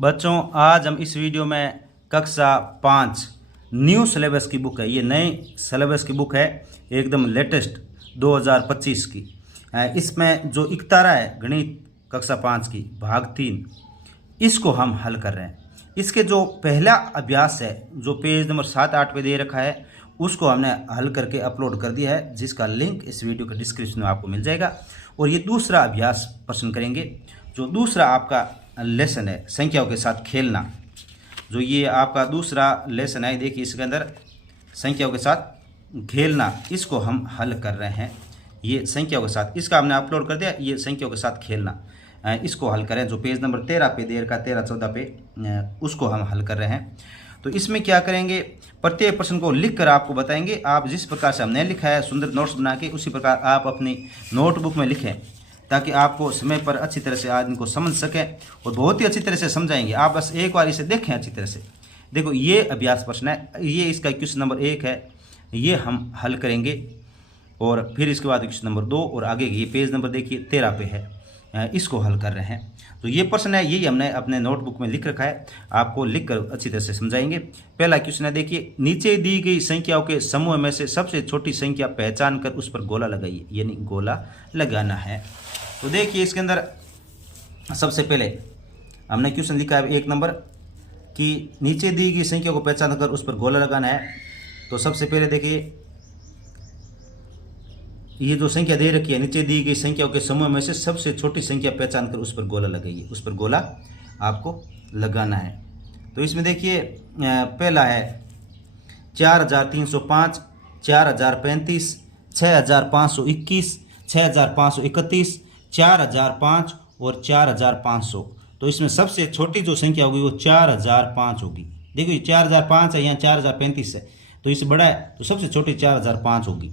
बच्चों, आज हम इस वीडियो में कक्षा 5 न्यू सिलेबस की बुक है, ये नई सिलेबस की बुक है, एकदम लेटेस्ट 2025 की। इसमें जो इकतारा है गणित कक्षा 5 की भाग 3, इसको हम हल कर रहे हैं। इसके जो पहला अभ्यास है जो पेज नंबर 7-8 पे दे रखा है, उसको हमने हल करके अपलोड कर दिया है, जिसका लिंक इस वीडियो के डिस्क्रिप्शन में आपको मिल जाएगा। और ये दूसरा अभ्यास पसंद करेंगे, जो दूसरा आपका लेसन है संख्याओं के साथ खेलना। जो ये आपका दूसरा लेसन है, देखिए इसके अंदर संख्याओं के साथ खेलना, इसको हम हल कर रहे हैं। ये संख्याओं के साथ, इसका हमने अपलोड कर दिया, ये संख्याओं के साथ खेलना, इसको हल करें। जो पेज नंबर 13 पे दे रखा, 13-14 पे, उसको हम हल कर रहे हैं। तो इसमें क्या करेंगे, प्रत्येक प्रश्न को लिख कर आपको बताएंगे। आप जिस प्रकार से हमने लिखा है सुंदर नोट्स बना के, उसी प्रकार आप अपनी नोटबुक में लिखें, ताकि आपको समय पर अच्छी तरह से आज इनको समझ सकें। और बहुत ही अच्छी तरह से समझाएंगे। आप बस एक बार इसे देखें अच्छी तरह से। देखो, ये अभ्यास प्रश्न है, ये इसका क्वेश्चन नंबर 1 है, ये हम हल करेंगे। और फिर इसके बाद क्वेश्चन नंबर 2 और आगे ये पेज नंबर देखिए 13 पे है, इसको हल कर रहे हैं। तो ये प्रश्न है, यही हमने अपने नोटबुक में लिख रखा है, आपको लिख कर अच्छी तरह से समझाएंगे। पहला क्वेश्चन है, देखिए, नीचे दी गई संख्याओं के समूह में से सबसे छोटी संख्या पहचान कर उस पर गोला लगाइए, यानी गोला लगाना है। तो देखिए इसके अंदर सबसे पहले हमने क्वेश्चन लिखा है 1 नंबर कि नीचे दी गई संख्या को पहचान कर उस पर गोला लगाना है। तो सबसे पहले देखिए, ये जो संख्या दे रखी है, नीचे दी गई संख्याओं के समूह में से सबसे छोटी संख्या पहचान कर उस पर गोला लगाइए, उस पर गोला आपको लगाना है। तो इसमें देखिए पहला है 4305, 4035, 6521, 6531, 4005 और 4500। तो इसमें सबसे छोटी जो संख्या होगी वो 4005 होगी। देखो ये 4005 है, यहाँ 4035 है, तो इससे बड़ा है, तो सबसे छोटी 4005 होगी।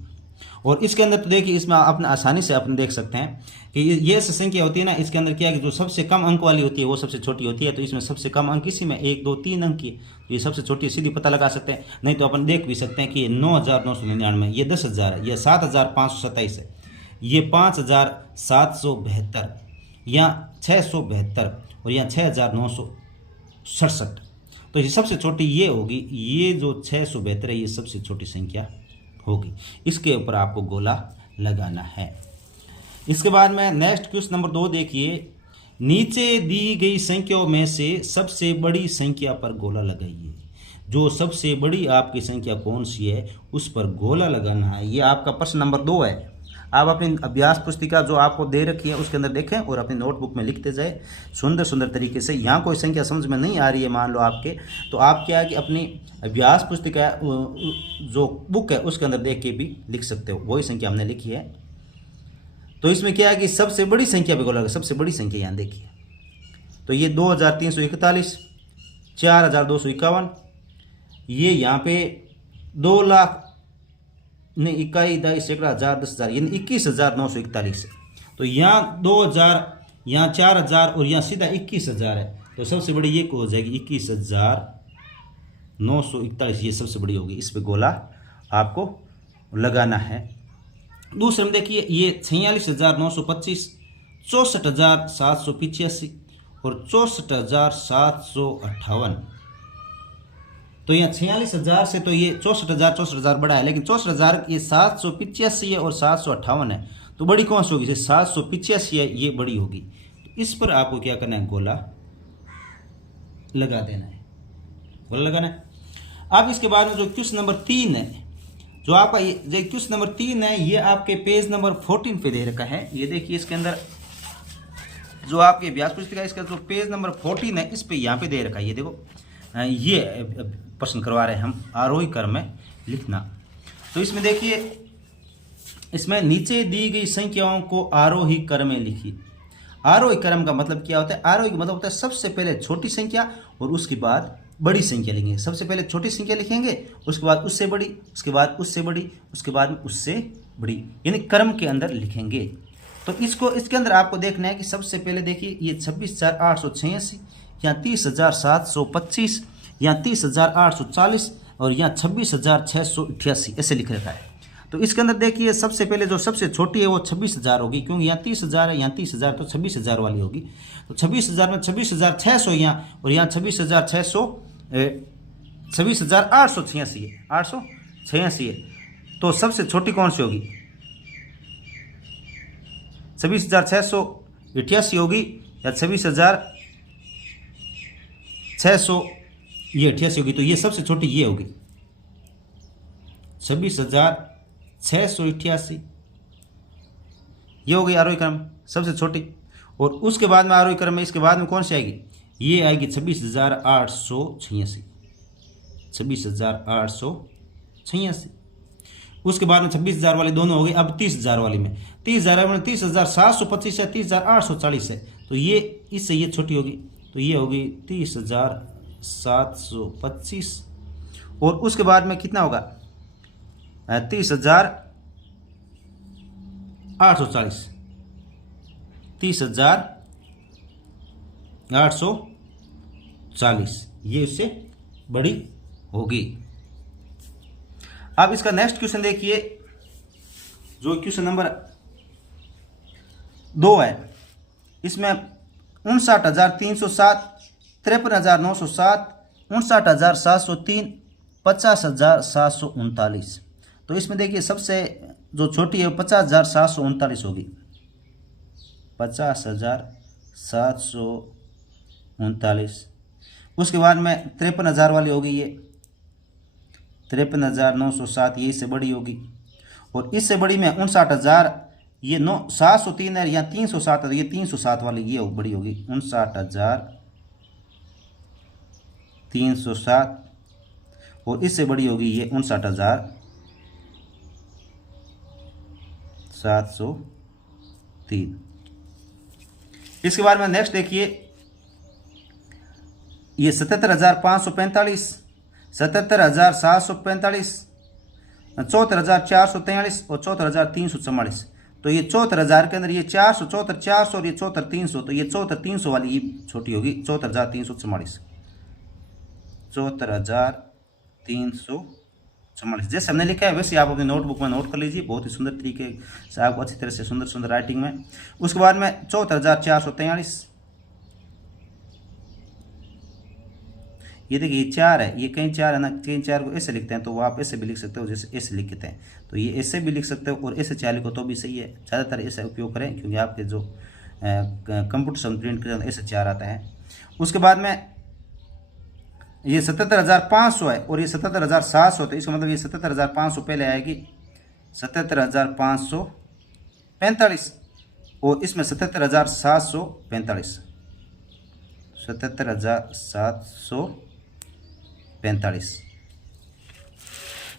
और इसके अंदर तो देखिए, इसमें अपने आसानी से अपने देख सकते हैं कि ये संख्या होती है ना, इसके अंदर क्या है कि जो सबसे कम अंक वाली होती है वो सबसे छोटी होती है। तो इसमें सबसे कम अंक इसी में 1, 2, 3 अंक की, तो ये सबसे छोटी सीधी पता लगा सकते हैं। नहीं तो अपन देख भी सकते हैं कि ये 9999, ये 10,000 है, ये 7,527 है, ये 5,772, यहाँ 672 और यहाँ 6,967। तो ये सबसे छोटी ये होगी, ये जो 672 है, ये सबसे छोटी संख्या होगी। इसके ऊपर आपको गोला लगाना है। इसके बाद में नेक्स्ट क्वेश्चन नंबर 2 देखिए, नीचे दी गई संख्याओं में से सबसे बड़ी संख्या पर गोला लगाइए। जो सबसे बड़ी आपकी संख्या कौन सी है उस पर गोला लगाना है। ये आपका प्रश्न नंबर 2 है। आप अपनी अभ्यास पुस्तिका जो आपको दे रखी है उसके अंदर देखें और अपनी नोटबुक में लिखते जाए सुंदर सुंदर तरीके से। यहाँ कोई संख्या समझ में नहीं आ रही है मान लो आपके, तो आप क्या है कि अपनी अभ्यास पुस्तिका जो बुक है उसके अंदर देख के भी लिख सकते हो, वही संख्या हमने लिखी है। तो इसमें क्या है कि सबसे बड़ी संख्या पे गोला लगा, सबसे बड़ी संख्या यहाँ देखिए, तो ये 2341, 4251, ये यहाँ पे 2 लाख नहीं, इकाई, दाई, सैकड़ा, हजार, 10,000, यानी 21,941 है। तो यहाँ 2,000, यहाँ 4,000 और यहाँ सीधा 21,000 है। तो सबसे बड़ी ये हो जाएगी 21,941, ये सबसे बड़ी होगी। इस पे गोला आपको लगाना है। दूसरे में देखिए, ये 46,925, 64,785 और 64,758। तो यहाँ 46,000 से तो ये 64,000 बड़ा है, लेकिन 64,000 ये 785 है और 758 है, तो बड़ी कौन सी होगी? 785 है, ये बड़ी होगी। तो इस पर आपको क्या करना है, गोला लगा देना है, गोला लगाना है। अब इसके बाद में जो क्वेश्चन नंबर 3 है, जो आपका ये क्वेश्चन नंबर 3 है, ये आपके पेज नंबर 14 पे दे रखा है। ये देखिए इसके अंदर जो आपके अभ्यास पुस्तिका, इसका जो पेज नंबर 14 है, इस पे यहाँ पे दे रखा है। ये देखो, ये प्रश्न करवा रहे हैं हम, आरोही क्रम में लिखना। तो इसमें देखिए, इसमें नीचे दी गई संख्याओं को आरोही क्रम में लिखिए। आरोही क्रम का मतलब क्या होता है? आरोही का मतलब होता है सबसे पहले छोटी संख्या और उसके बाद बड़ी संख्या लिखेंगे। सबसे पहले छोटी संख्या लिखेंगे, उसके बाद उससे बड़ी, उसके बाद उससे बड़ी, उसके बाद उससे बड़ी, यानी क्रम के अंदर लिखेंगे। तो इसके अंदर आपको देखना है कि सबसे पहले देखिए, ये 26,886, यहाँ 30,725, यहाँ 30,840 और यहाँ 26,688 ऐसे लिख रखा है। तो इसके अंदर देखिए सबसे पहले जो सबसे छोटी है वो 26,000 होगी, क्योंकि यहाँ 30,000 है, यहाँ 30,000, तो 26,000 वाली होगी। तो 26,000 में 26,600 यहाँ, और यहाँ 26,886 है, 886 है। तो सबसे छोटी कौन सी होगी? 26,688 होगी, या 26,600 ये 88 होगी। तो ये सबसे छोटी ये होगी 26,688, ये हो गई आरोही क्रम सबसे छोटी। और उसके बाद में आरोही क्रम में इसके बाद में कौन सी आएगी? ये आएगी 26,886, 26,886। उसके बाद में 26,000 वाली दोनों हो गई। अब 30,000 वाली में 30,725 है, 30,840 है, तो ये इससे ये छोटी होगी, तो ये होगी 30,725। और उसके बाद में कितना होगा? 30,840, 30,840, ये उससे बड़ी होगी। अब इसका नेक्स्ट क्वेश्चन देखिए, जो क्वेश्चन नंबर 2 है। इसमें 59,307, 53,907, 59,703, 50,739। तो इसमें देखिए सबसे जो छोटी है 50,739 होगी, 50,739। उसके बाद में 53,000 वाली होगी, ये 53,907, ये इससे बड़ी होगी। और इससे बड़ी में 59,000, ये 703 है, या 307 है, ये 307 वाली ये बड़ी होगी, 59,307। और इससे बड़ी होगी ये 59,703। इसके बाद में नेक्स्ट देखिए, ये 77,545, 77,745, 74,443 और 74,344। तो ये 74,000 के अंदर ये 400, 74,400 और ये 74,300, तो ये 74,300 वाली ये छोटी होगी, 74,344, 74,344। जैसे हमने लिखा है वैसे आप अपनी नोटबुक में नोट कर लीजिए, बहुत ही सुंदर तरीके से आपको अच्छी तरह से सुंदर सुंदर राइटिंग में। उसके बाद में 74,443, ये देखिए 4 है, ये कहीं 4 है ना, कहीं 4 को ऐसे लिखते हैं, तो वो आप ऐसे भी लिख सकते हो, जैसे ऐसे लिखते हैं, तो ये ऐसे भी लिख सकते हो, और ऐसे 4 लिखो तो भी सही है। ज़्यादातर ऐसा उपयोग करें, क्योंकि आपके जो कंप्यूटर से प्रिंट करें ऐसे 4 आता है। उसके बाद में ये 77,500 है, और ये 77,700, तो इसका मतलब ये 77,500 पहले आएगी, 77,545, और इसमें 77,745, 77,745।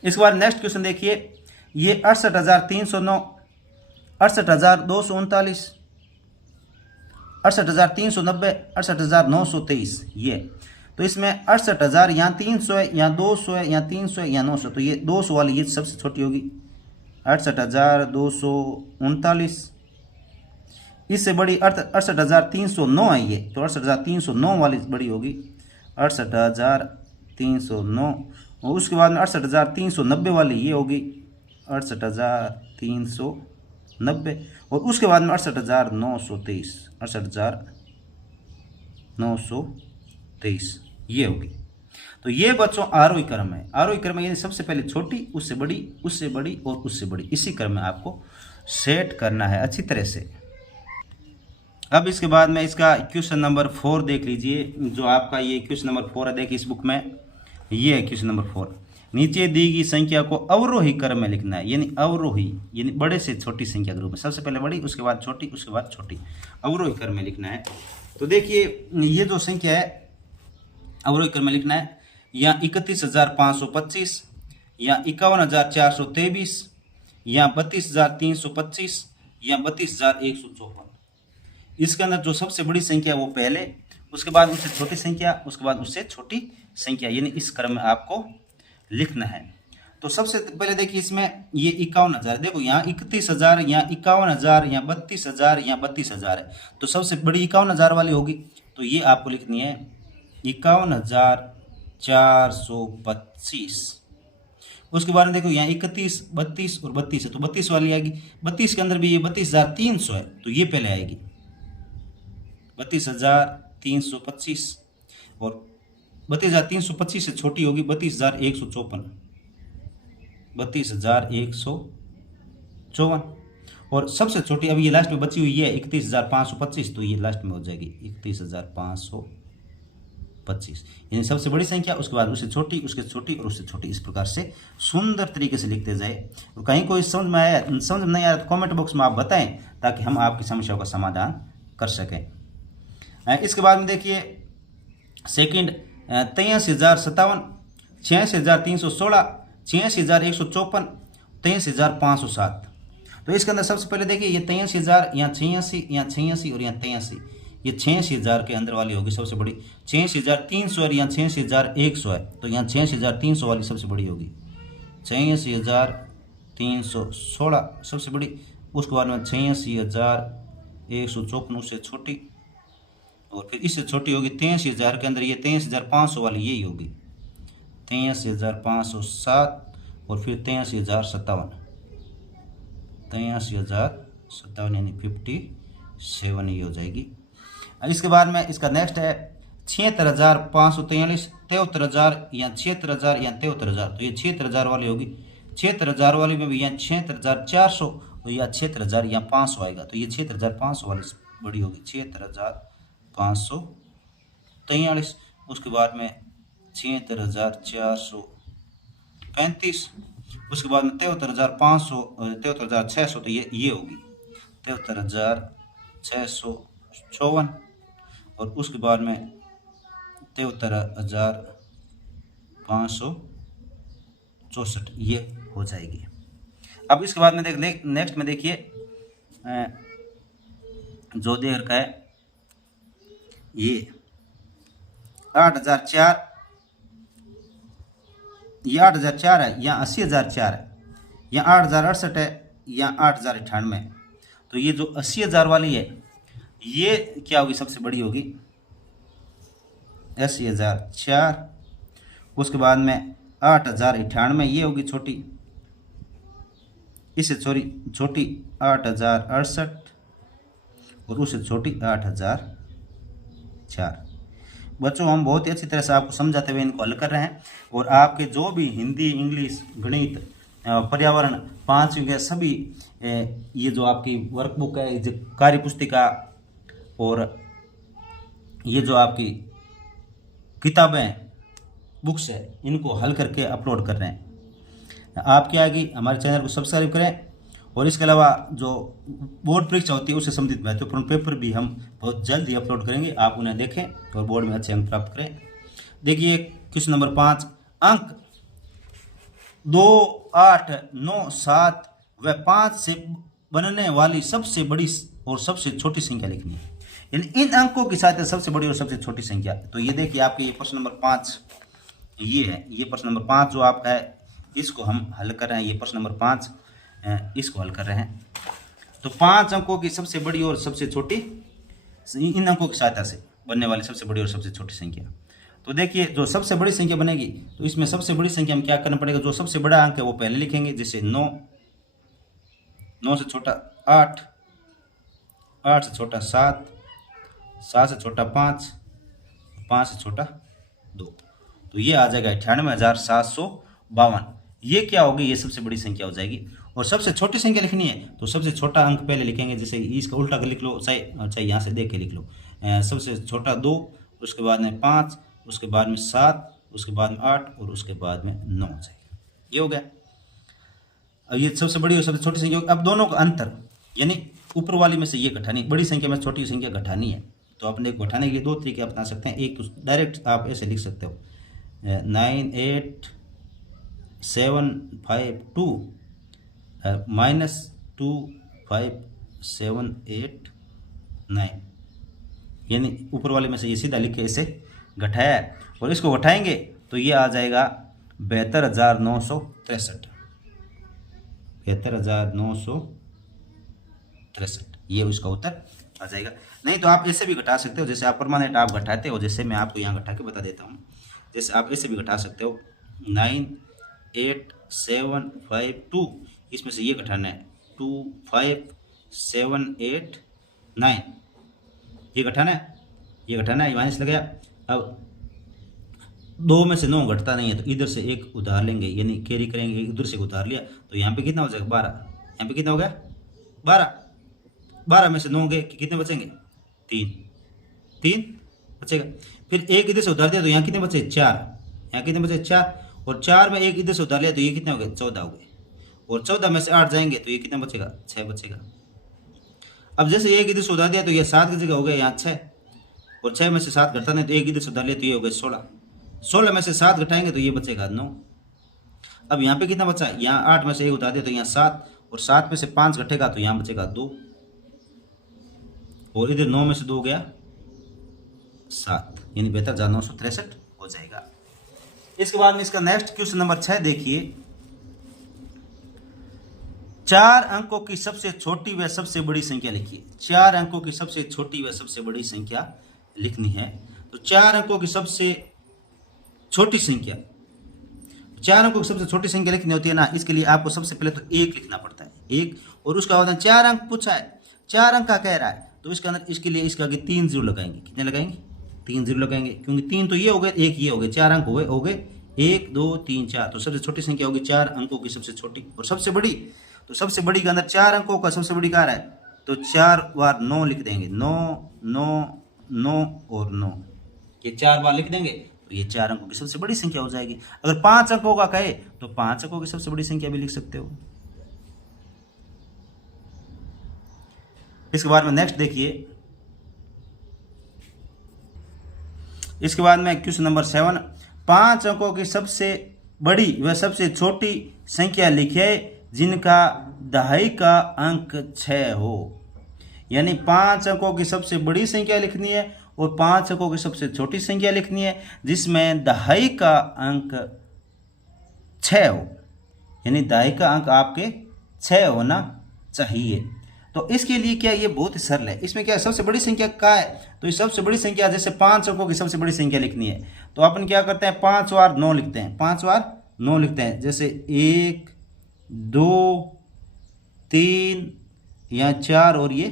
इसके बाद नेक्स्ट क्वेश्चन देखिए, ये 68,309, 68,239, 68,390, 68,923, ये। तो इसमें 68,000, यहाँ 300 है, यहाँ 200 है, यहाँ 300 है, यहाँ 900, तो ये 200 वाली ये सबसे छोटी होगी, 68,239। इससे बड़ी 68,309 है ये, तो 68,309 वाली बड़ी होगी, 68,309। और उसके बाद में 68,390 वाली ये होगी, 68,390। और उसके बाद में 68,923, 68,923 ये होगी। तो ये बच्चों आरोही क्रम है। आरोही क्रम यानी सबसे पहले छोटी, उससे बड़ी, उससे बड़ी और उससे बड़ी, इसी क्रम में आपको सेट करना है अच्छी तरह से। अब इसके बाद में इसका क्वेश्चन नंबर 4 देख लीजिए, जो आपका ये क्वेश्चन नंबर 4 है, देखिए इस बुक में ये है क्वेश्चन नंबर 4। नीचे दी गई संख्या को अवरोही क्रम में लिखना है, यानी अवरोही यानी बड़े से छोटी संख्या के रूप में, सबसे पहले बड़ी, उसके बाद छोटी, उसके बाद छोटी, अवरोही क्रम में लिखना है। तो देखिए ये जो संख्या है अवरोही क्रम में लिखना है, यहाँ 31,525, यहाँ 51,423, यहाँ 32,325, यहाँ 32,154। इसके अंदर जो सबसे बड़ी संख्या वो पहले, उसके बाद उससे छोटी संख्या, उसके बाद उससे छोटी संख्या, यानी इस क्रम में आपको लिखना है। तो सबसे पहले देखिए इसमें ये 51,000, देखो यहाँ 31,000, यहाँ 51,000, यहाँ 32,000, यहाँ 32,000 है, तो सबसे बड़ी 51,000 वाली होगी, तो ये आपको लिखनी है 51,425। उसके बाद में देखो यहाँ 31, 32 और 32 है, तो 32 वाली आएगी। 32 के अंदर भी ये 32,300 है, तो ये पहले आएगी 32,325, और 32,325 से छोटी होगी 32,154, 32,154, और सबसे छोटी अभी ये लास्ट में बची हुई है 31,525, तो ये लास्ट में हो जाएगी 31,525, यानी सबसे बड़ी संख्या, उसके बाद उससे छोटी, उसके छोटी और उससे छोटी। इस प्रकार से सुंदर तरीके से लिखते जाए। और कहीं कोई समझ में नहीं आया तो कमेंट बॉक्स में आप बताएं, ताकि हम आपकी समस्याओं का समाधान कर सकें। इसके बाद में देखिए सेकंड 83,057, 86,316, 86,154, 83,507। तो इसके अंदर सबसे पहले देखिए ये 83,000, यहाँ 86, यहाँ 86 और यहाँ 83, ये 86,000 के अंदर वाली होगी सबसे बड़ी। 86,300 और यहाँ 86,100 है, तो यहाँ 86,300 वाली सबसे बड़ी होगी। 86,316 सबसे बड़ी, उसके बाद में 86,154 उससे छोटी, और फिर इससे छोटी होगी 83,000 के अंदर ये 83,500 वाली यही होगी। 83,507 और फिर 83,057, 83,057 यानी 57 ये हो जाएगी। इसके बाद में इसका नेक्स्ट है 76,543, 73,000 या 76,000 या 73,000, तो ये 76,000 वाली होगी। 76,000 वाली में भी यहाँ 76,400 और या 76,000 या 500 आएगा, तो ये 76,500 वाली बड़ी होगी। 76,543, उसके बाद में 76,435, उसके बाद में 73,500, 73,600, तो ये होगी 73,654, और उसके बाद में 73,564 ये हो जाएगी। अब इसके बाद में नेक्स्ट में देखिए जो दे रखा है ये 8,004, ये 8,004 है, यहाँ 80,004 है, यहाँ 8,068 है, यहाँ 8,098 है। तो ये जो 80,000 वाली है ये क्या होगी, सबसे बड़ी होगी 80,004, उसके बाद में 8,098 ये होगी छोटी, इससे छोटी 8,068 और उससे छोटी 8,004। बच्चों हम बहुत ही अच्छी तरह से आपको समझाते हुए इनको हल कर रहे हैं, और आपके जो भी हिंदी, इंग्लिश, गणित, पर्यावरण 5 के सभी ये जो आपकी वर्कबुक है, जो कार्य पुस्तिका और ये जो आपकी किताबें, बुक्स है, इनको हल करके अपलोड कर रहे हैं। आप क्या आएगी हमारे चैनल को सब्सक्राइब करें, और इसके अलावा जो बोर्ड परीक्षा होती है उससे संबंधित महत्वपूर्ण पेपर भी हम बहुत जल्द ही अपलोड करेंगे, आप उन्हें देखें और बोर्ड में अच्छे अंक प्राप्त करें। देखिए क्वेश्चन नंबर 5, अंक 2, 8, 9, 7 व 5 से बनने वाली सबसे बड़ी और सबसे छोटी संख्या लिखनी है। इन अंकों की साथ सबसे बड़ी और सबसे छोटी संख्या। तो ये देखिए आपके ये प्रश्न नंबर 5 ये है, ये प्रश्न नंबर 5 जो आपका है इसको हम हल कर रहे हैं। ये प्रश्न नंबर 5 इसको हल कर रहे हैं। तो 5 अंकों की सबसे बड़ी और सबसे छोटी, इन अंकों की सहायता से बनने वाली सबसे बड़ी और सबसे छोटी संख्या। तो देखिए जो सबसे बड़ी संख्या बनेगी, तो इसमें सबसे बड़ी संख्या में क्या करना पड़ेगा, जो सबसे बड़ा अंक है वो पहले लिखेंगे, जैसे 9, 9 से छोटा 8, 8 से छोटा 7, 7 से छोटा 5, 5 से छोटा 2, तो ये आ जाएगा 98,752। ये क्या होगी, ये सबसे बड़ी संख्या हो जाएगी। और सबसे छोटी संख्या लिखनी है तो सबसे छोटा अंक पहले लिखेंगे, जैसे इसका उल्टा कर लिख लो, चाहे यहाँ से देख के लिख लो। सबसे छोटा 2, उसके बाद में 5, उसके बाद में 7, उसके बाद में 8 और उसके बाद में 9 हो जाएगा। ये हो गया। अब ये सबसे बड़ी और सबसे छोटी संख्या। अब दोनों का अंतर, यानी ऊपर वाली में से ये घटानी, बड़ी संख्या में छोटी संख्या घटानी है, तो अपने घटाने के लिए 2 तरीके अपना सकते हैं। एक तो डायरेक्ट आप ऐसे लिख सकते हो 98752 -25789, यानी ऊपर वाले में से ये सीधा लिख के इसे घटाया है, और इसको घटाएंगे तो ये आ जाएगा 72,963, 72,963, ये उसका उत्तर आ जाएगा। नहीं तो आप ऐसे भी घटा सकते हो, जैसे आप परमानेंट आप घटाते हो, जैसे मैं आपको यहाँ घटा के बता देता हूँ। जैसे आप ऐसे भी घटा सकते हो 98752 752, इसमें से ये घटाना है 2 5 7 8 9, ये घटाना है, ये घटाना है, ये माइनस लग गया। अब 2 में से 9 घटता नहीं है तो इधर से एक उधार लेंगे, यानी कैरी करेंगे, इधर से उधार लिया तो यहाँ पे कितना हो जाएगा 12, यहाँ पे कितना हो गया 12, 12 में से 9 गए कितने बचेंगे 3 बचेगा। फिर एक इधर से उधार दिया तो यहाँ कितने बचे 4, यहाँ कितने बचे 4, और 4 में एक इधर से उधार लिया तो ये कितने हो गए 14 हो गए, और 14 में से 8 जाएंगे तो ये कितना बचेगा 6 बचेगा। अब जैसे एक इधर से उधार दिया तो ये 7 की जगह हो गया यहाँ 6, और 6 में से 7 घटा नहीं तो एक इधर से उधार लिया तो ये हो गए 16, 16 में से 7 घटाएंगे तो ये बचेगा 9। अब यहाँ पे कितना बचा, यहाँ 8 में से एक उधार दिया तो यहाँ 7, और 7 में से 5 घटेगा तो यहाँ बचेगा 2, और इधर 9 में से 2 गया 7, यानी बेहतर ज्यादा 963 हो जाएगा। इसके बाद में इसका नेक्स्ट क्वेश्चन नंबर 6 देखिए, 4 अंकों की सबसे छोटी व सबसे बड़ी संख्या लिखिए। 4 अंकों की सबसे छोटी व सबसे बड़ी संख्या लिखनी है। तो 4 अंकों की सबसे छोटी संख्या, 4 अंकों की सबसे छोटी संख्या लिखनी होती है ना, इसके लिए आपको सबसे पहले तो 1 लिखना पड़ता है, 1, और उसका आवेदन 4 अंक पूछा है, 4 अंक का कह रहा है तो इसके अंदर इसके लिए इसके आगे 3 जीरो लगाएंगे। कितने लगाएंगे 3 जीरो लगाएंगे, क्योंकि 3 तो ये हो गए, 1 ये हो गए, 4 अंक हो गए 1 2 3 4, तो सबसे छोटी संख्या होगी 4 अंकों की सबसे छोटी। और सबसे बड़ी, तो सबसे बड़ी के अंदर 4 अंकों का सबसे बड़ी कह रहा है तो 4 बार 9 लिख देंगे, 9 9 9 और 9, ये 4 बार लिख देंगे तो ये 4 अंकों की सबसे बड़ी संख्या हो जाएगी। अगर 5 अंकों का कहे तो 5 अंकों की सबसे बड़ी संख्या भी लिख सकते हो। इसके बाद में नेक्स्ट देखिए, इसके बाद में क्वेश्चन नंबर 7, 5 अंकों की सबसे बड़ी व सबसे छोटी संख्या लिखे जिनका दहाई का अंक 6 हो। यानी 5 अंकों की सबसे बड़ी संख्या लिखनी है और 5 अंकों की सबसे छोटी संख्या लिखनी है जिसमें दहाई का अंक 6 हो, यानी दहाई का अंक आपके 6 होना चाहिए। तो इसके लिए क्या, ये बहुत ही सरल है। इसमें क्या सबसे बड़ी संख्या क्या है, तो ये सबसे बड़ी संख्या जैसे 5 अंकों की सबसे बड़ी संख्या लिखनी है तो अपन क्या करते हैं 5 बार 9 लिखते हैं, 5 बार 9 लिखते हैं, जैसे 1 2 3 यहाँ 4 और ये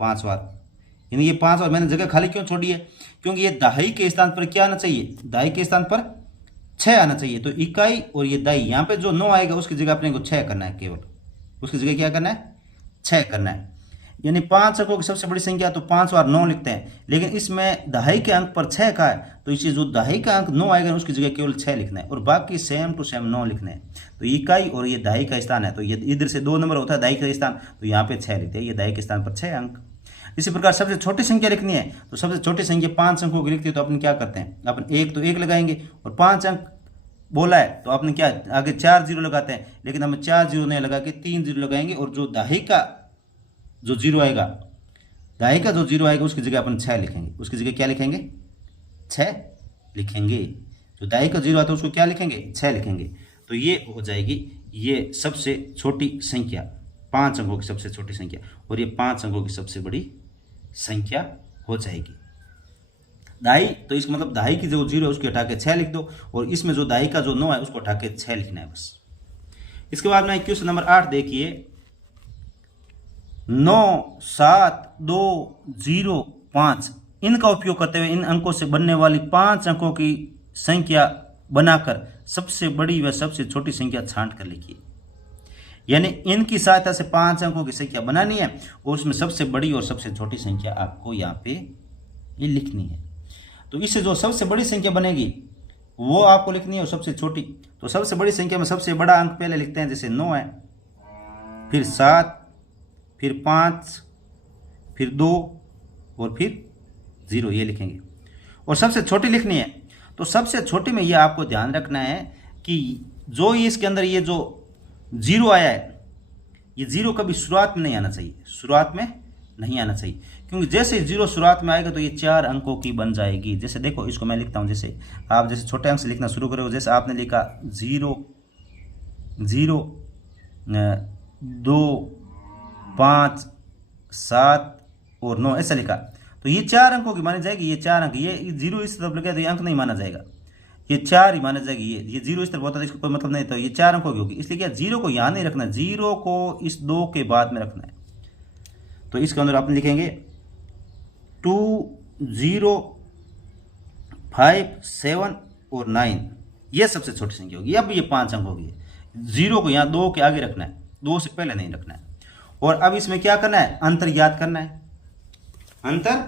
5 बार, यानी ये 5 बार। मैंने जगह खाली क्यों छोड़ी है, क्योंकि ये दहाई के स्थान पर क्या आना चाहिए, दहाई के स्थान पर 6 आना चाहिए। तो इकाई और ये दहाई, यहाँ पे जो 9 आएगा उसकी जगह अपने को 6 करना है, केवल उसकी जगह क्या करना है 6 करना है। यानी 5 अंकों की सबसे बड़ी संख्या तो 5 बार 9 लिखते हैं, लेकिन इसमें दहाई के अंक पर 6 का है तो इसे जो दहाई का अंक 9 आएगा उसकी जगह केवल 6 लिखना है और बाकी सेम टू सेम 9 लिखने हैं। तो इकाई और ये दहाई का स्थान है तो ये इधर से 2 नंबर होता है दहाई का स्थान, तो यहाँ पे 6 लिखते हैं, ये दहाई के स्थान पर 6 अंक। इसी प्रकार सबसे छोटी संख्या लिखनी है तो सबसे छोटी संख्या 5 अंकों की लिखती है तो अपन क्या करते हैं, अपन 1 तो 1 लगाएंगे और 5 अंक बोला है तो आपने क्या आगे 4 जीरो लगाते हैं, लेकिन हम 4 जीरो नहीं लगा के 3 जीरो लगाएंगे और जो दहाई का जो जीरो आएगा, दहाई का जो जीरो आएगा उसकी जगह अपन 6 लिखेंगे, उसकी जगह क्या लिखेंगे 6 लिखेंगे। जो दहाई का जीरो आता है उसको क्या लिखेंगे 6 लिखेंगे। तो ये हो जाएगी ये सबसे छोटी संख्या, 5 अंकों की सबसे छोटी संख्या, और ये 5 अंकों की सबसे बड़ी संख्या हो जाएगी। दहाई तो इसका मतलब दहाई की जो जीरो है उसको हटा के 6 लिख दो और इसमें जो दहाई का जो 9 है उसको हटा के 6 लिखना है बस। इसके बाद में क्वेश्चन नंबर 8 देखिए, 9 7 2 0 5 इनका उपयोग करते हुए इन अंकों से बनने वाली 5 अंकों की संख्या बनाकर सबसे बड़ी व सबसे छोटी संख्या छांट कर लिखिए। यानी इनकी सहायता से 5 अंकों की संख्या बनानी है और उसमें सबसे बड़ी और सबसे छोटी संख्या आपको यहाँ पे ये लिखनी है। तो इससे जो सबसे बड़ी संख्या बनेगी वो आपको लिखनी है और सबसे छोटी, तो सबसे बड़ी संख्या में सबसे बड़ा अंक पहले लिखते हैं, जैसे 9 है, फिर 7, फिर 5, फिर 2 और फिर 0, ये लिखेंगे। और सबसे छोटी लिखनी है तो सबसे छोटी में ये आपको ध्यान रखना है कि जो ये इसके अंदर ये जो 0 आया है, ये 0 कभी शुरुआत में नहीं आना चाहिए, शुरुआत में नहीं आना चाहिए, क्योंकि जैसे 0 शुरुआत में आएगा तो ये 4 अंकों की बन जाएगी। जैसे देखो इसको मैं लिखता हूँ, जैसे आप जैसे छोटे अंक से लिखना शुरू करो, जैसे आपने लिखा 0 0 2 5 7 और 9 ऐसा लिखा तो ये 4 अंकों की मानी जाएगी। ये 4 अंक, ये 0 इस तरफ लगे तो ये अंक नहीं माना जाएगा। ये 4 ही माना जाएगी। ये 0 इस तरफ होता है, इसका कोई मतलब नहीं, तो ये 4 अंकों की होगी, इसलिए क्या 0 को यहाँ नहीं रखना, 0 को इस 2 के बाद में रखना है। तो इसके अंदर आप लिखेंगे 2 0 5 7 और 9, ये सबसे छोटी संख्या होगी। अब ये 5 अंक होगी, 0 को यहाँ 2 के आगे रखना है, 2 से पहले नहीं रखना है। और अब इसमें क्या करना है, अंतर याद करना है, अंतर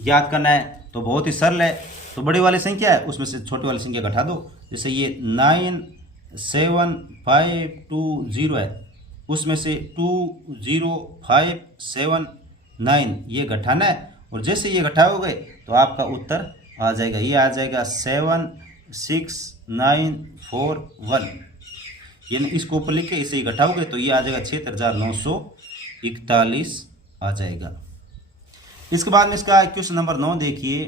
याद करना है। तो बहुत ही सरल है। तो बड़ी वाली संख्या है उसमें से छोटी वाली संख्या घटा दो, जैसे ये 9 7 5 2 0 है, उसमें से 2 0 5 7 9 ये घटाना है। और जैसे ये घटाओगे तो आपका उत्तर आ जाएगा, ये आ जाएगा 7 6 9 4 1। यानी इसको ऊपर लिख के इसे ही घटाओगे तो ये आ जाएगा 7941 आ जाएगा। इसके बाद में इसका क्वेश्चन नंबर 9 देखिए।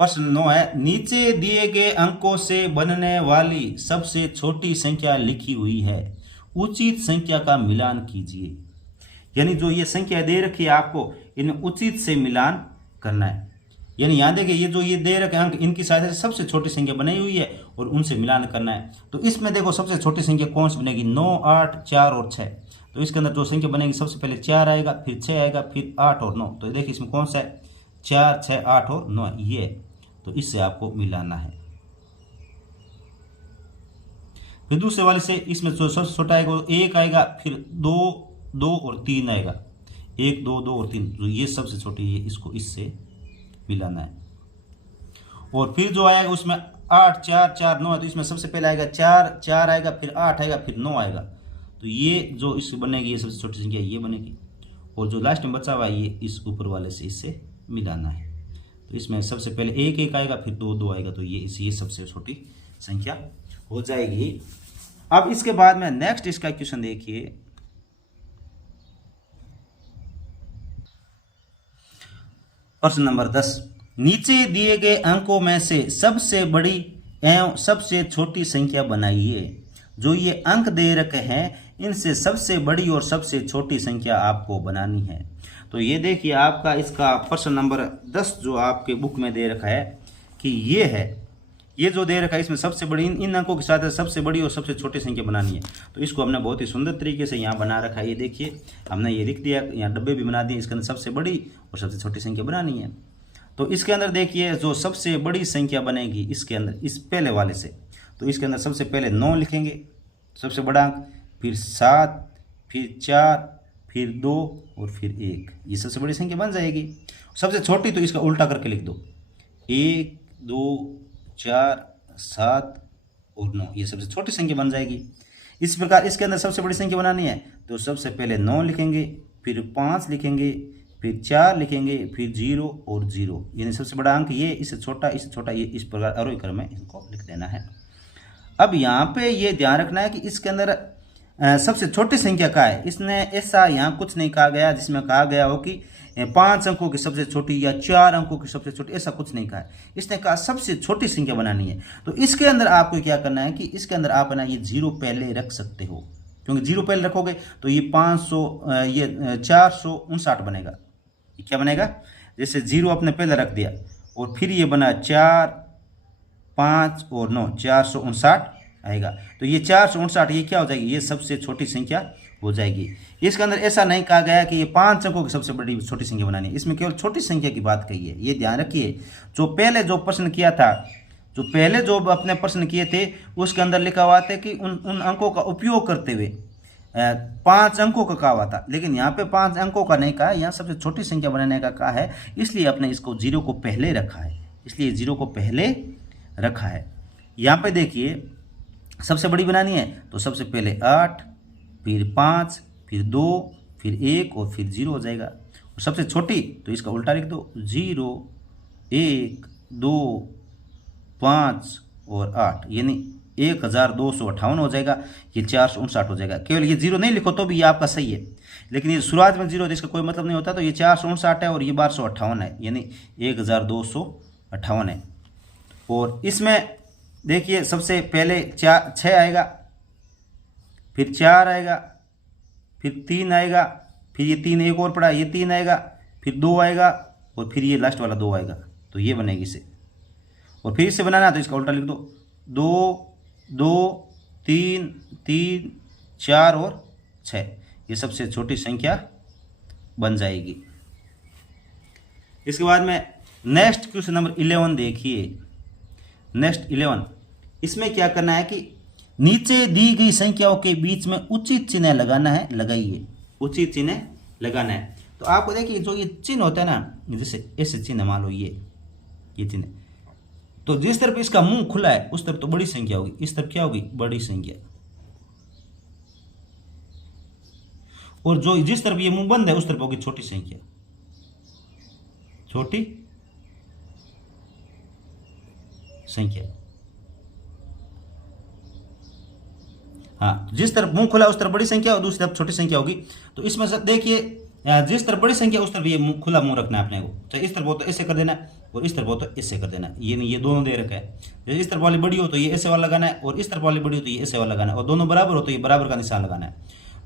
प्रश्न 9 है, नीचे दिए गए अंकों से बनने वाली सबसे छोटी संख्या लिखी हुई है, उचित संख्या का मिलान कीजिए। यानी जो ये संख्या दे रखी है आपको, इनमें उचित से मिलान करना है। यानी यहाँ देखिए ये जो ये दे रखे अंक, इनकी सहायता से सबसे छोटी संख्या बनाई हुई है और उनसे मिलान करना है। तो इसमें देखो सबसे छोटी संख्या कौन सी बनेगी, 9 8 4 और 6। तो इसके अंदर जो संख्या बनेगी सबसे पहले 4 आएगा, फिर 6 आएगा, फिर 8 और 9। तो देखिए इसमें कौन सा है, 4 6 8 और 9 ये। तो इससे आपको मिलाना है। फिर दूसरे वाले से इसमें जो सबसे छोटा आएगा वो 1 आएगा, फिर 2 2 और 3 आएगा, 1 2 2 और 3। जो ये सबसे छोटी है इसको इससे मिलाना है। और फिर जो आएगा उसमें 8 4 4 9 है, तो इसमें सबसे पहले आएगा 4 4 आएगा, फिर 8 आएगा, फिर 9 आएगा। तो ये जो इससे बनेगी ये सबसे छोटी संख्या ये बनेगी। और जो लास्ट में बचा हुआ है ये इस ऊपर वाले से इससे मिलाना है। तो इसमें सबसे पहले 1 1 आएगा, फिर 2 2 आएगा, तो ये सबसे छोटी संख्या हो जाएगी। अब इसके बाद में नेक्स्ट इसका क्वेश्चन देखिए। प्रश्न नंबर 10, नीचे दिए गए अंकों में से सबसे बड़ी एवं सबसे छोटी संख्या बनाइए। जो ये अंक दे रखे हैं इनसे सबसे बड़ी और सबसे छोटी संख्या आपको बनानी है। तो ये देखिए आपका इसका प्रश्न नंबर 10 जो आपके बुक में दे रखा है कि ये है, ये जो दे रखा है इसमें सबसे बड़ी इन अंकों के साथ सबसे बड़ी और सबसे छोटी संख्या बनानी है। तो इसको हमने बहुत ही सुंदर तरीके से यहाँ बना रखा है। ये देखिए हमने ये लिख दिया, यहाँ डब्बे भी बना दिए, इसके अंदर सबसे बड़ी और सबसे छोटी संख्या बनानी है। तो इसके अंदर देखिए जो सबसे बड़ी संख्या बनेगी इसके अंदर इस पहले वाले से, तो इसके अंदर सबसे पहले 9 लिखेंगे सबसे बड़ा अंक, फिर 7, फिर 4, फिर 2 और फिर 1, ये सबसे बड़ी संख्या बन जाएगी। सबसे छोटी तो इसका उल्टा करके लिख दो, 1 2 4 7 और 9, ये सबसे छोटी संख्या बन जाएगी। इस प्रकार इसके अंदर सबसे बड़ी संख्या बनानी है तो सबसे पहले 9 लिखेंगे, फिर 5 लिखेंगे, फिर 4 लिखेंगे, फिर 0 और 0, यानी सबसे बड़ा अंक ये, इससे छोटा ये, इस प्रकार आरोही क्रम में इनको लिख देना है। अब यहाँ पे ये ध्यान रखना है कि इसके अंदर सबसे छोटी संख्या का है, इसने ऐसा यहाँ कुछ नहीं कहा गया जिसमें कहा गया हो कि 5 अंकों की सबसे छोटी या 4 अंकों की सबसे छोटी, ऐसा कुछ नहीं कहा है। इसने कहा सबसे छोटी संख्या बनानी है। तो इसके अंदर आपको क्या करना है कि इसके अंदर आप ना ये 0 पहले रख सकते हो, क्योंकि 0 पहले रखोगे तो ये 500 ये 459 बनेगा। ये क्या बनेगा, जैसे 0 आपने पहले रख दिया और फिर ये बना 4 5 और 9, 459 आएगा। तो ये 459 ये क्या हो जाएगी, ये सबसे छोटी संख्या हो जाएगी। इसके अंदर ऐसा नहीं कहा गया कि ये 5 अंकों की सबसे बड़ी छोटी संख्या बनानी है, इसमें केवल छोटी संख्या की बात कही है। ये ध्यान रखिए। जो पहले जो प्रश्न किया था, जो पहले जो अपने प्रश्न किए थे उसके अंदर लिखा हुआ था कि उन अंकों का उपयोग करते हुए 5 अंकों का कहा हुआ था, लेकिन यहाँ पे 5 अंकों का नहीं कहा, यहाँ सबसे छोटी संख्या बनाने का कहा है। इसलिए अपने इसको 0 को पहले रखा है, इसलिए 0 को पहले रखा है। यहाँ पे देखिए सबसे बड़ी बनानी है तो सबसे पहले 8, फिर 5, फिर 2, फिर 1 और फिर 0 हो जाएगा। और सबसे छोटी तो इसका उल्टा लिख दो, 0 1 2 5 और 8, यानी 1258 हो जाएगा। ये 459 हो जाएगा। केवल ये 0 नहीं लिखो तो भी ये आपका सही है, लेकिन ये शुरुआत में 0 इसका कोई मतलब नहीं होता। तो ये 459 है और ये 1258 है, यानी 1258 है। और इसमें देखिए सबसे पहले 6 आएगा, फिर 4 आएगा, फिर 3 आएगा, फिर ये 3 एक और पड़ा, ये 3 आएगा, फिर 2 आएगा और फिर ये लास्ट वाला 2 आएगा। तो ये बनेगी इसे। और फिर इसे बनाना है तो इसका उल्टा लिख दो, 2 2 3 3 4 और 6, ये सबसे छोटी संख्या बन जाएगी। इसके बाद में नेक्स्ट क्वेश्चन नंबर 11 देखिए। नेक्स्ट 11, इसमें क्या करना है कि नीचे दी गई संख्याओं के बीच में उचित चिन्ह लगाना है, लगाइए, उचित चिन्ह लगाना है। तो आपको देखिए जो ये चिन्ह होता है ना, जैसे ऐसे चिन्ह मान लो ये चिन्ह, तो जिस तरफ इसका मुंह खुला है उस तरफ तो बड़ी संख्या होगी, इस तरफ क्या होगी, बड़ी संख्या, और जो जिस तरफ ये मुंह बंद है उस तरफ होगी छोटी संख्या, छोटी संख्या। हाँ, जिस तरफ मुंह खुला उस तरफ बड़ी संख्या और दूसरी तरफ छोटी संख्या होगी। तो इसमें से देखिए जिस तरफ बड़ी संख्या उस तरफ ये खुला मुंह रखना है अपने को, चाहे इस तरफ हो तो ऐसे कर देना और इस तरफ हो तो ऐसे कर देना। ये नहीं, ये दोनों दे रखा है, जैसे इस तरफ वाली बड़ी हो तो ये ऐसे वाला लगाना है और इस तरफ वाली बड़ी हो तो ये ऐसे वाला लगाना है, और दोनों बराबर हो तो ये बराबर का निशान लगाना है।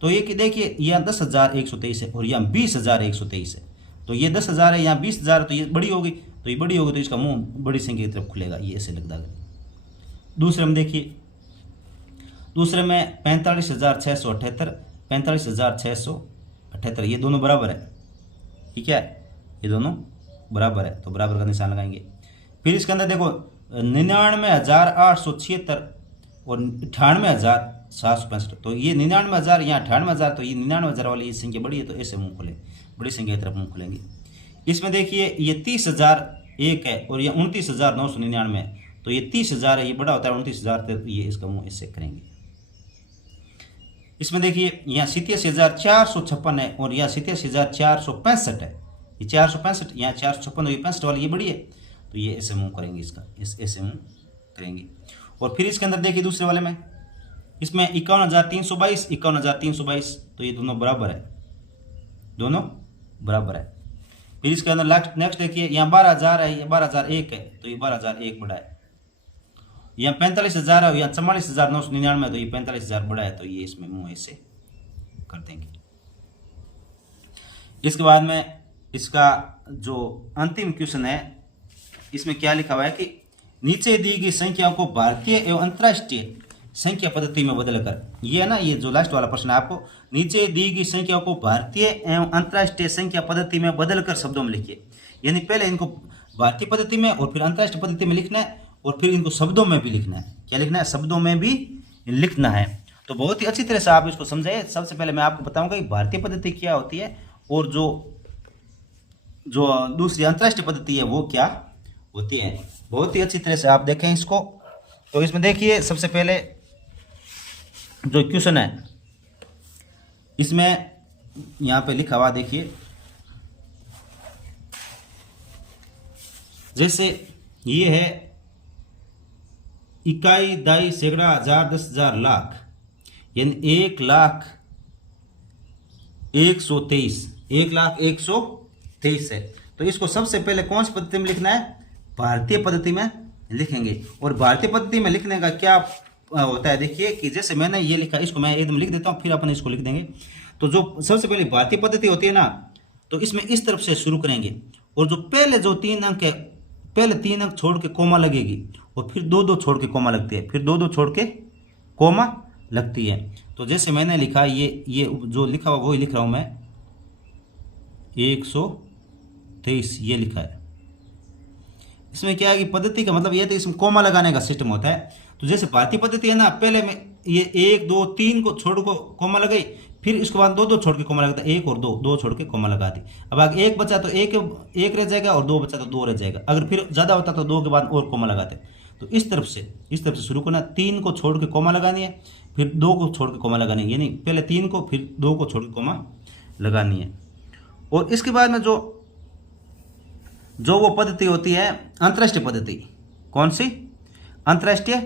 तो ये कि देखिए यहाँ 10,123 है और यहाँ 20,123 है, तो ये 10,000 है, यहाँ 20,000 है, तो ये बड़ी होगी, तो ये बड़ी होगी तो इसका मुंह बड़ी संख्या की तरफ खुलेगा, ये ऐसे लगता है। दूसरे में देखिए, दूसरे में 45,678 45,678, ये दोनों बराबर है, ठीक है, ये दोनों बराबर है तो बराबर का निशान लगाएंगे। फिर इसके अंदर देखो 99,876 और 98,765, तो ये 99,000 यहाँ 98,000, तो ये 99,000 वाली ये संख्या बड़ी है तो ऐसे मुंह खुले, बड़ी संख्या की तरफ मुंह खुलेंगे। इसमें देखिए ये 30,001 है और ये 29,999 है, तो ये 30,000 है, ये बड़ा होता है 29,000, तो ये इसका मुंह ऐसे करेंगे। इसमें देखिए यहाँ 87,456 है और यहाँ 87,465 है, ये 465, यहाँ 456, ये 65 वाली ये बड़ी है, तो ये ऐसे मुंह करेंगे, इसका ऐसे मुंह करेंगे। और फिर इसके अंदर देखिए दूसरे वाले में, इसमें 51,322 51,322, तो ये दोनों बराबर है, दोनों बराबर है। फिर इसके अंदर नेक्स्ट देखिए यहाँ 12,000 है, ये 12,001 है, तो ये 12,001 बड़ा है। यहाँ 45,000 है, यहाँ 44,999, तो ये 45,000 बड़ा है, तो ये इसमें मुंह ऐसे कर देंगे। इसके बाद में इसका जो अंतिम क्वेश्चन है, इसमें क्या लिखा हुआ है कि नीचे दी गई संख्याओं को भारतीय एवं अंतर्राष्ट्रीय संख्या पद्धति में बदलकर, ये है ना, ये जो लास्ट वाला प्रश्न है आपको, नीचे दी गई संख्याओं को भारतीय एवं अंतर्राष्ट्रीय संख्या पद्धति में बदलकर शब्दों में लिखिए। यानी पहले इनको भारतीय पद्धति में और फिर अंतर्राष्ट्रीय पद्धति में लिखना है और फिर इनको शब्दों में भी लिखना है। क्या लिखना है? शब्दों में भी लिखना है। तो बहुत ही अच्छी तरह से आप इसको समझाइए। सबसे पहले मैं आपको बताऊंगा कि भारतीय पद्धति क्या होती है और जो दूसरी अंतर्राष्ट्रीय पद्धति है वो क्या होती है। बहुत ही अच्छी तरह से आप देखें इसको। तो इसमें देखिए सबसे पहले जो क्वेश्चन है इसमें यहाँ पे लिखा हुआ देखिए, जैसे ये है इकाई, दाई, सैकड़ा, हजार, 10,000, लाख, यानी 1,01,123 है। तो इसको सबसे पहले कौन सी पद्धति में लिखना है? भारतीय पद्धति में लिखेंगे। और भारतीय पद्धति में लिखने का क्या होता है देखिए कि जैसे मैंने ये लिखा, इसको मैं एकदम लिख देता हूँ, फिर अपन इसको लिख देंगे। तो जो सबसे पहले भारतीय पद्धति होती है ना, तो इसमें इस तरफ से शुरू करेंगे और जो पहले जो 3 अंक है, पहले 3 अंक छोड़ के कोमा लगेगी और फिर 2-2 छोड़ के कोमा लगती है, फिर 2-2 छोड़ के कोमा लगती है। तो जैसे मैंने लिखा, ये जो लिखा हुआ वही लिख रहा हूँ मैं, 123 ये लिखा है। इसमें क्या है कि पद्धति का मतलब ये है कि इसमें कोमा लगाने का सिस्टम होता है। तो जैसे भारतीय पद्धति है ना, पहले में ये 1, 2, 3 को छोड़ को कोमा लगाई, फिर इसके बाद 2-2 छोड़ के कोमा लगाता, 1 और 2 छोड़ के कोमा लगा दी। अब अगर 1 बचा तो 1 रह जाएगा और 2 बचा तो 2 रह जाएगा। अगर फिर ज़्यादा होता तो 2 के बाद और कोमा लगाते। तो इस तरफ से शुरू करना, 3 को छोड़ के कोमा लगानी है, फिर 2 को छोड़ के कोमा लगानी है, यानी पहले 3 को फिर 2 को छोड़ के कोमा लगानी है। और इसके बाद में जो वो पद्धति होती है अंतर्राष्ट्रीय पद्धति। कौन सी? अंतर्राष्ट्रीय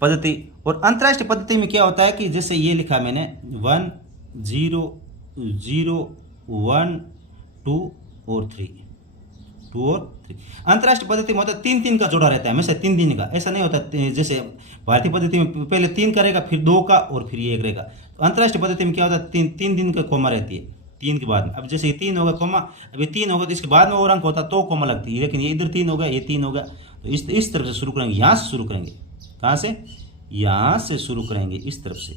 पद्धति। और अंतर्राष्ट्रीय पद्धति में क्या होता है कि जैसे ये लिखा मैंने 1 0 0 1 2 और 3 2 और 3। अंतर्राष्ट्रीय पद्धति में होता है 3-3 का जोड़ा रहता है, हमेशा 3-3 का। ऐसा नहीं होता जैसे भारतीय पद्धति में पहले 3 करेगा फिर 2 का और फिर ये 1 रहेगा। तो अंतर्राष्ट्रीय पद्धति में क्या होता है 3 दिन का कोमा रहती है, 3 के बाद में। अब जैसे ये 3 होगा कोमा, अब ये 3 होगा तो इसके बाद में और अंक होता तो कोमा लगती है, लेकिन ये इधर 3 हो गया, ये 3 हो गया, तो इस तरफ से शुरू करेंगे, यहाँ से शुरू करेंगे। कहाँ से? यहाँ से शुरू करेंगे, इस तरफ से।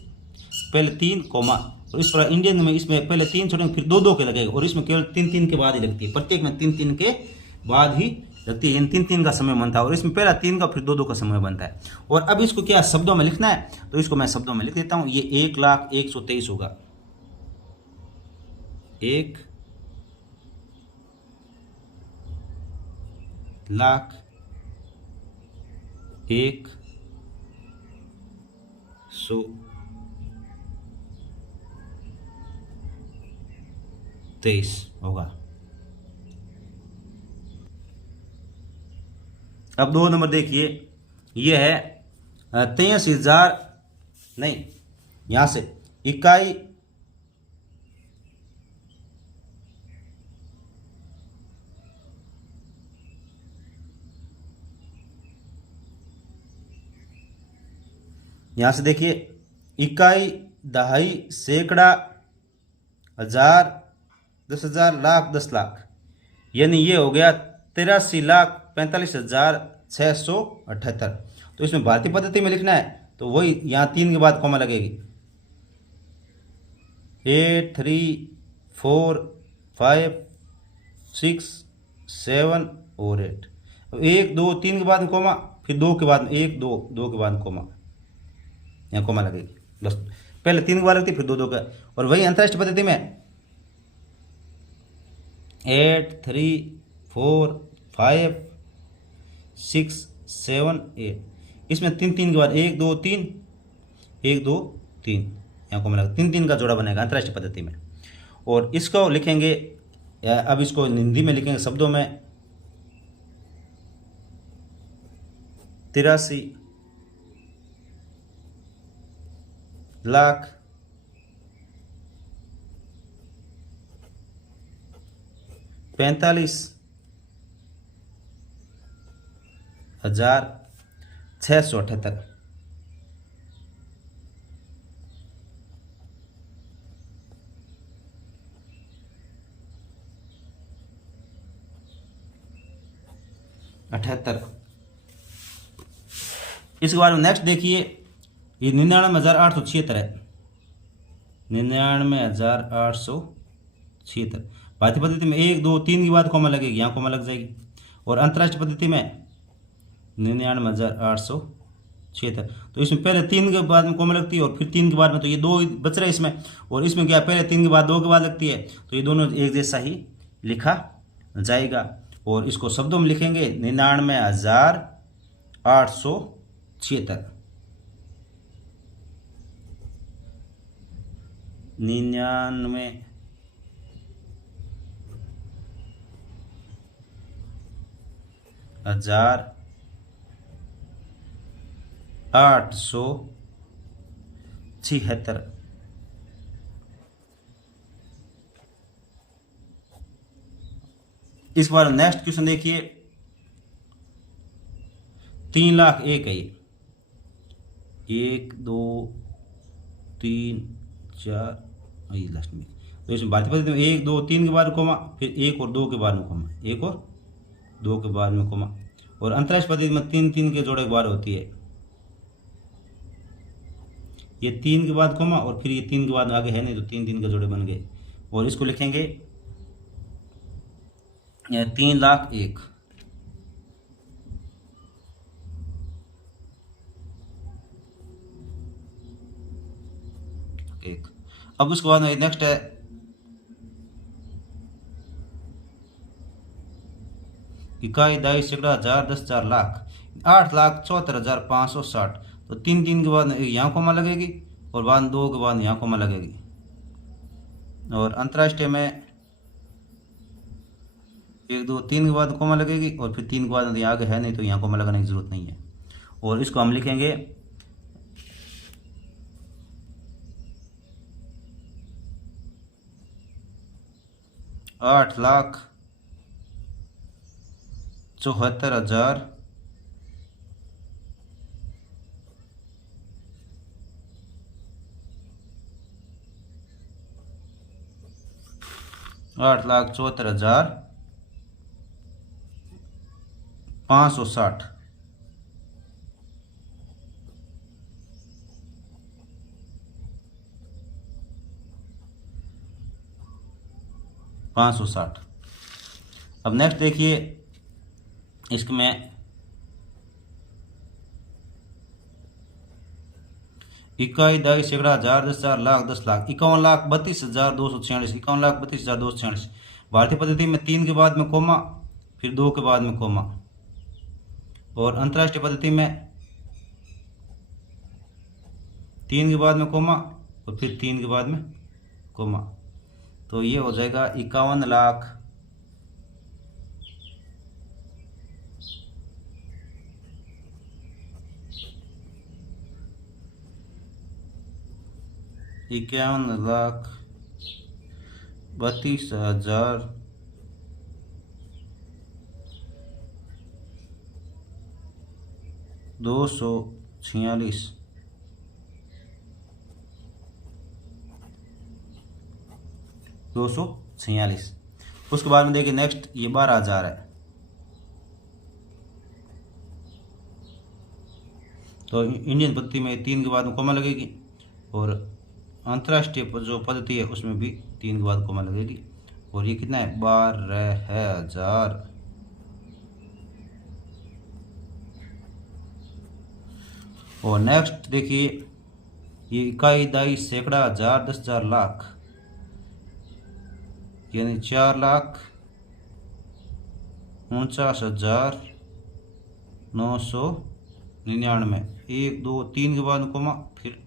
पहले 3 कोमा, और इस पर इंडियन में इसमें पहले 3 छोड़ेंगे, फिर 2 2 के लगेगा, और इसमें केवल 3 3 के बाद ही लगती है, प्रत्येक में 3 3 के बाद ही लगती है। इन 3 3 का समय बनता है, और इसमें पहला 3 का फिर 2 2 का समय बनता है। और अब इसको क्या शब्दों में लिखना है, तो इसको मैं शब्दों में लिख देता हूँ। ये 1,01,23 होगा, 1,01,23 होगा। अब 2 नंबर देखिए, ये है 83,000, नहीं, यहां से इकाई यहां से देखिए, इकाई, दहाई, सैकड़ा, हजार, 10,000, लाख, 10 लाख, यानी ये हो गया 83,45,678। तो इसमें भारतीय पद्धति में लिखना है, तो वही यहाँ 3 के बाद कॉमा लगेगी, 8 3 4 5 6 7 और 8। अब 1 2 3 के बाद में कॉमा, फिर 2 के बाद में 1 2 2 के बाद में कॉमा, यहाँ कॉमा लगेगी। बस पहले 3 के बाद लगती, फिर 2 2 का। और वही अंतरराष्ट्रीय पद्धति में 8 3 4 5 6 7 8, इसमें 3 3 के बाद 1 2 3 1 2 3, यहाँ को मिला 3 3 का जोड़ा बनेगा अंतरराष्ट्रीय पद्धति में। और इसको लिखेंगे, अब इसको हिंदी में लिखेंगे शब्दों में, 83,45,678। इसके बाद में नेक्स्ट देखिए, ये 99,876 है, 99,876। भारतीय पद्धति में 1 2 3 की बाद कॉमा लगेगी, यहाँ कॉमा लग जाएगी। और अंतर्राष्ट्रीय पद्धति में 99,876, तो इसमें पहले 3 के बाद में कॉमा लगती है, और फिर 3 के बाद में, तो ये 2 बच रहे इसमें। और इसमें क्या, पहले 3 के बाद 2 के बाद लगती है, तो ये दोनों एक जैसा ही लिखा जाएगा। और इसको शब्दों में लिखेंगे, 99,876, 99,876। इस बार नेक्स्ट क्वेश्चन देखिए, 3,01,000 है ये, 1 2 3 4, ये लास्ट में। तो इसमें भारतीय पद्धति में 1 2 3 के बाद कोमा, फिर 1 और 2 के बाद में कोमा, 1 और 2 के बाद में कोमा। और अंतरराष्ट्रीय पद्धति में 3 3 के जोड़े के बाद होती है, ये 3 के बाद कोमा, और फिर ये 3 के बाद आगे है नहीं, तो 3 3 के जोड़े बन गए। और इसको लिखेंगे 3,01,000। अब उसके बाद नेक्स्ट है इकाई, दहाई, सैकड़ा, हजार, 10,000, लाख, 8,74,560। तो 3 3 के बाद यहाँ कोमा लगेगी, और बाद 2 के बाद यहाँ कोमा लगेगी। और अंतर्राष्ट्रीय में 1 2 3 के बाद कोमा लगेगी, और फिर 3 के बाद यहाँ आगे है नहीं, तो यहाँ कोमा लगाने की जरूरत नहीं है। और इसको हम लिखेंगे 8,74,000 560। 8,74,560। 560। अब नेक्स्ट देखिए इसमें इकाई, दहाई, सैकड़ा, हजार, 10,000, लाख, 10,00,000, 51,32,246, 51,32,246। भारतीय पद्धति में 3 के बाद में कोमा, फिर 2 के बाद में कोमा, और अंतर्राष्ट्रीय पद्धति में 3 के बाद में कोमा और फिर 3 के बाद में कोमा। तो ये हो जाएगा 51,00,000 51,32,246। उसके बाद में देखिए नेक्स्ट ये 12,000 है। तो इंडियन पद्धति में 3 के बाद में कोमा लगेगी और अंतर्राष्ट्रीय जो पद्धति है उसमें भी 3 के बाद कोमा लगेगी। और ये कितना है 12,000। और नेक्स्ट देखिए ये इकाई, दहाई, सैकड़ा, हजार, 10,000, लाख, यानी 4,49,999। 1 2 3 के बाद में कोमा, फिर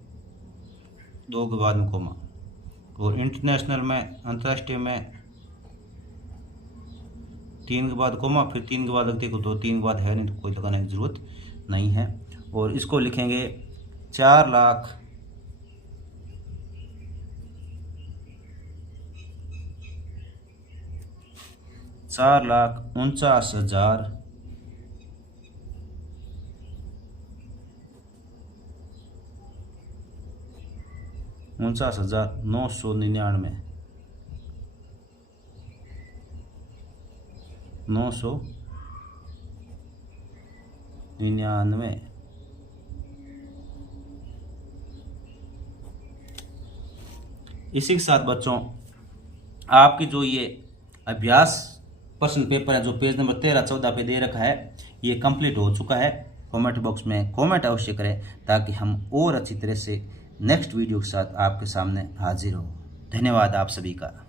2 के बाद में कोमा। और इंटरनेशनल में, अंतर्राष्ट्रीय में 3 के बाद कोमा, फिर 3 के बाद लगते को, तो 3 के बाद है नहीं तो कोई लगाने की जरूरत नहीं है। और इसको लिखेंगे 4,49,000 49,999 999। इसी के साथ बच्चों आपकी जो ये अभ्यास प्रश्न पेपर है जो पेज नंबर 13-14 पे दे रखा है ये कंप्लीट हो चुका है। कमेंट बॉक्स में कमेंट अवश्य करें ताकि हम और अच्छी तरह से नेक्स्ट वीडियो के साथ आपके सामने हाजिर हो। धन्यवाद आप सभी का।